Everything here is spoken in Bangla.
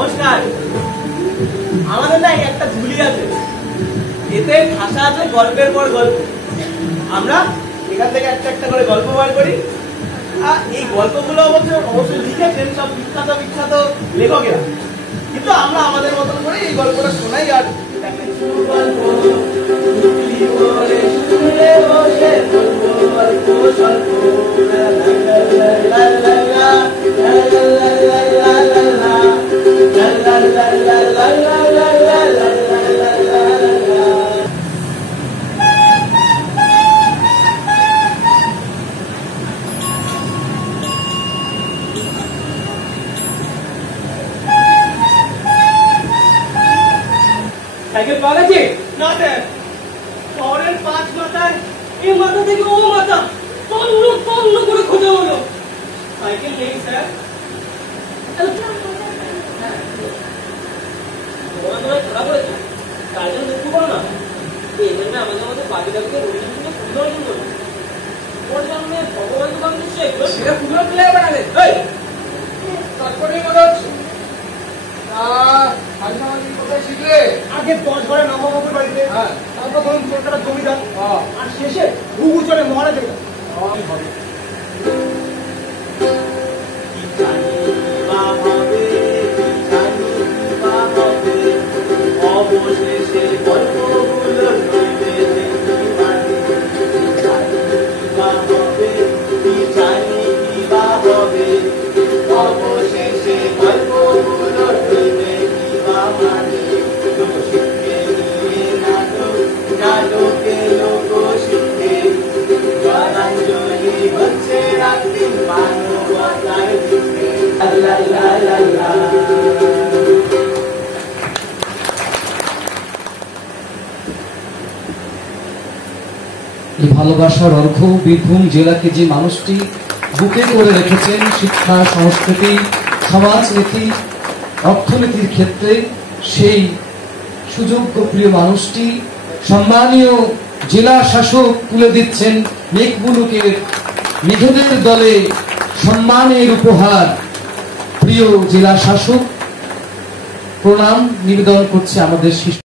নমস্কার। আমাদের না একটা ঝুলি আছে, এতে ভাষা আছে গল্পের পর গল্প। আমরা এখান থেকে একটা একটা করে গল্প বার করি, আর এই গল্পগুলো অবশ্যই লিখেছেন সব বিখ্যাত বিখ্যাত লেখকেরা, কিন্তু আমরা আমাদের মতন করে এই গল্পটা শোনাই। আর সাইকেল পাওয়া গেছে না স্যার? শহরের 5 মাথায় এই মাথা থেকে ও মাথা তন্ন তন্ন করে খোঁজা হলো, সাইকেল নেই স্যার। ধরা পড়েছে, তার জন্য দেখতে পারো না। এই জন্য আমাদের মধ্যে পাখিটাকে সুন্দর সুন্দর ওর জন্য ভগবান দোকান দিচ্ছে, সেটা পুজো তুলে বানাবে। তারপরে মনে হচ্ছে আগে 10 ঘরে নবাবের বাড়িতে, তারপর ধরুন কলকাতা জমিদার, আর শেষে ঘুঘু চলে মহারাজের অবশেষে গল্পগুলো অবশেষে গল্পগুলো নাটকে লোক শিখে জলাঞ্জলি হচ্ছে রাত্রি মানবতার দিকে। এই ভালোবাসার অর্ঘ বীরভূম জেলাকে যে মানুষটি বুকে করে রেখেছেন শিক্ষা, সংস্কৃতি, সমাজনীতি, অর্থনীতির ক্ষেত্রে, সেই সুযোগ্য প্রিয় মানুষটি সম্মানীয় জেলা শাসক তুলে দিচ্ছেন মেঘবুলুকের মেঘেদের দলে সম্মানের উপহার। প্রিয় জেলা শাসক, প্রণাম নিবেদন করছে আমাদের শিশু।